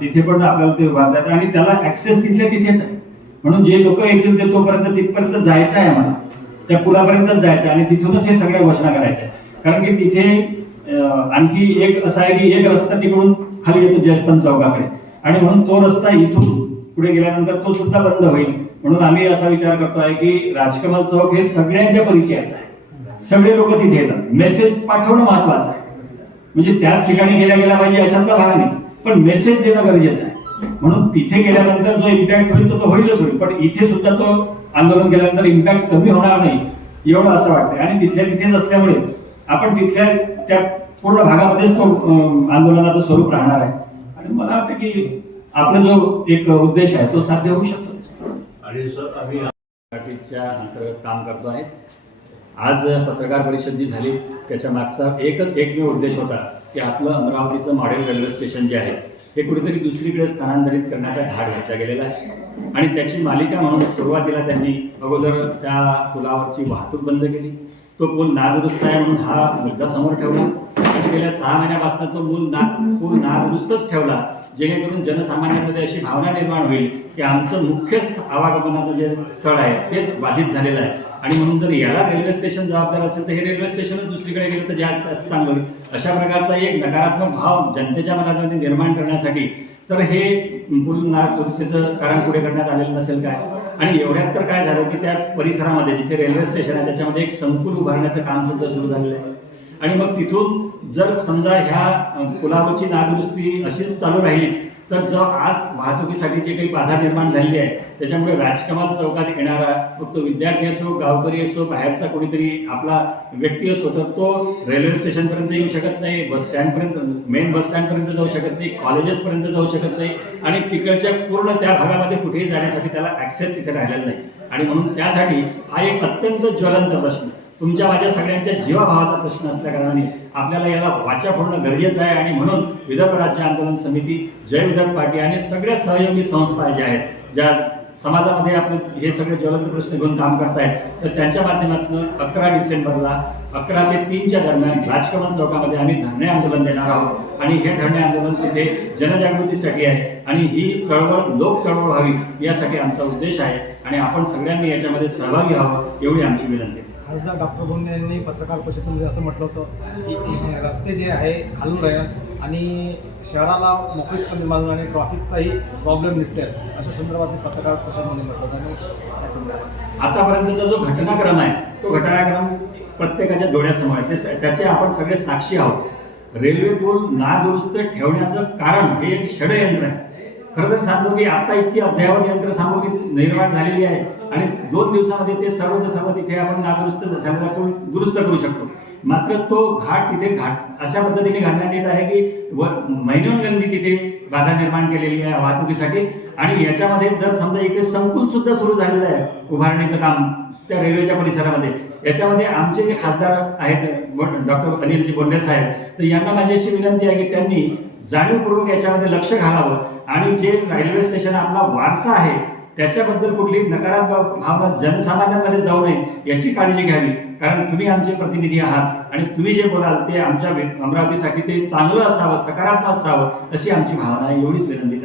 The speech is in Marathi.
तिथे पण आपल्याला ते उभारतात आणि त्याला ऍक्सेस तिथल्या तिथेच आहे. म्हणून जे लोक येतील ते तोपर्यंत तिथपर्यंत जायचं आहे आम्हाला, त्या पुलापर्यंतच जायचं आहे आणि तिथूनच हे सगळ्या घोषणा करायच्या. कारण की तिथे आणखी एक असं आहे की एक रस्ता तिकडून खाली येतो जयस्तंभ चौकाकडे आणि म्हणून तो रस्ता इथून पुढे गेल्यानंतर तो सुद्धा बंद होईल. म्हणून आम्ही असा विचार करतो आहे की राजकमल चौक हे सगळ्यांच्या परिचयाचं आहे, सगळे लोक तिथे येतात. मेसेज पाठवणं महत्वाचं आहे, म्हणजे त्याच ठिकाणी गेल्या पाहिजे अशातला भाग नाही, पण मेसेज देणं गरजेचं आहे. म्हणून तिथे गेल्यानंतर जो इम्पॅक्ट होईल तो होईलच होईल, पण इथे सुद्धा तो आंदोलन केल्यानंतर इम्पॅक्ट कमी होणार नाही एवढं असं वाटतंय. आणि तिथल्या तिथेच असल्यामुळे आपण तिथल्या त्या पूर्ण भागामध्येच तो आंदोलनाचं स्वरूप राहणार आहे आणि मला वाटतं की आपला जो एक उद्देश आहे तो साध्य होऊ शकतो. आणि सर आम्ही पार्टीच्या अंतर्गत काम करतो आहे. आज पत्रकार परिषद जी झाली त्याच्या मागचा एकमेव उद्देश होता की आपलं अमरावतीचं मॉडेल रेल्वे स्टेशन जे आहे हे कुठेतरी दुसरीकडे स्थानांतरित करण्याचा घाट घ्यायचा गेलेला आहे आणि त्याची मालिका म्हणून सुरुवातीला त्यांनी अगोदर त्या पुलावरची वाहतूक बंद केली. तो पूल नादुरुस्त आहे म्हणून हा मुद्दा समोर ठेवला आणि गेल्या 6 महिन्यापासून तो पूल नादुरुस्तच ठेवला, जेणेकरून जनसामान्यांमध्ये अशी भावना निर्माण होईल की आमचं मुख्य आवागमनाचं जे स्थळ आहे तेच बाधित झालेलं आहे आणि म्हणून जर याला रेल्वे स्टेशन जबाबदार असेल तर हे रेल्वे स्टेशनच दुसरीकडे गेलं तर जास्त चांगलं होईल. अशा प्रकारचा एक नकारात्मक भाव जनतेच्या मनामध्ये निर्माण करण्यासाठी तर हे पूल नादुरुस्तीचं कारण पुढे करण्यात आलेलं नसेल काय. आणि एवढ्यात तर काय झालं की त्या परिसरामध्ये जिथे रेल्वे स्टेशन आहे त्याच्यामध्ये एक संकुल उभारण्याचं काम सुद्धा सुरू झालेलं आहे आणि मग तिथून जर समजा ह्या पुलावरची नादुरुस्ती अशीच चालू राहिली तर जो आज वाहतुकीसाठी जी काही बाधा निर्माण झालेली आहे त्याच्यामुळे राजकमल चौकात येणारा फक्त विद्यार्थी असो, गावकरी असो, बाहेरचा कोणीतरी आपला व्यक्ती असो तर तो रेल्वे स्टेशनपर्यंत येऊ शकत नाही, बस स्टँडपर्यंत मेन बस स्टँडपर्यंत जाऊ शकत नाही, कॉलेजेसपर्यंत जाऊ शकत नाही आणि तिकडच्या पूर्ण त्या भागामध्ये कुठेही जाण्यासाठी त्याला ॲक्सेस तिथे राहिलेला नाही. आणि म्हणून त्यासाठी हा एक अत्यंत ज्वलंत प्रश्न, तुमच्या माझ्या सगळ्यांच्या जीवाभावाचा प्रश्न असल्या कारणाने आपल्याला याला वाचा फोडणं गरजेचं आहे. आणि म्हणून विदर्भ राज्य आंदोलन समिती, जय विदर्भ पार्टी आणि सगळ्या सहयोगी संस्था ज्या आहेत, ज्या समाजामध्ये आपले हे सगळे ज्वलंत प्रश्न घेऊन काम करतायत, तर त्यांच्या माध्यमातून 11 डिसेंबरला 11 ते 3च्या दरम्यान राजकमल चौकामध्ये आम्ही धरणे आंदोलन देणार आहोत आणि हे धरणे आंदोलन तिथे जनजागृतीसाठी आहे आणि ही चळवळ लोक चळवळ व्हावी यासाठी आमचा उद्देश आहे आणि आपण सगळ्यांनी याच्यामध्ये सहभागी व्हावं एवढी आमची विनंती आहे. खासदार डॉक्टर बोंडे यांनी पत्रकार परिषदेमध्ये असं म्हटलं होतं की रस्ते जे आहे खालून राहील आणि शहराला मोकळीकता निर्माण आणि ट्रॉफिकचाही प्रॉब्लेम निघतोय अशा संदर्भात पत्रकार परिषदेमध्ये म्हटलं होतं. या संदर्भात आतापर्यंतचा जो घटनाक्रम आहे तो घटनाक्रम प्रत्येकाच्या डोळ्यासमोर आहे, त्याचे आपण सगळे साक्षी आहोत. रेल्वे पूल नादुरुस्त ठेवण्याचं कारण हे एक षडयंत्र आहे. खरं तर सांगतो की आता इतकी अद्ययावत यंत्र सामुग्री निर्माण झालेली आहे आणि 2 दिवसामध्ये ते सर्व तिथे आपण नादुरुस्त झालेला पूल दुरुस्त करू शकतो. मात्र तो तिथे अशा पद्धतीने घालण्यात येत आहे की महिन्यांगंदी तिथे बाधा निर्माण केलेली आहे वाहतुकीसाठी. आणि याच्यामध्ये जर समजा इकडे संकुल सुद्धा सुरू झालेलं आहे उभारणीचं काम त्या रेल्वेच्या परिसरामध्ये, याच्यामध्ये आमचे जे खासदार आहेत डॉक्टर अनिलजी बोंडे साहेब, तर यांना माझी अशी विनंती आहे की त्यांनी जाणीवपूर्वक याच्यामध्ये लक्ष घालावं आणि जे रेल्वे स्टेशन आपला वारसा आहे त्याच्याबद्दल कुठली नकारात्मक भावना जनसामान्यांमध्ये जाऊ नये याची काळजी घ्यावी. कारण तुम्ही आमचे प्रतिनिधी आहात आणि तुम्ही जे बोलाल ते आमच्या अमरावतीसाठी ते चांगलं असावं, सकारात्मक असावं अशी आमची भावना आहे. एवढीच विनंती.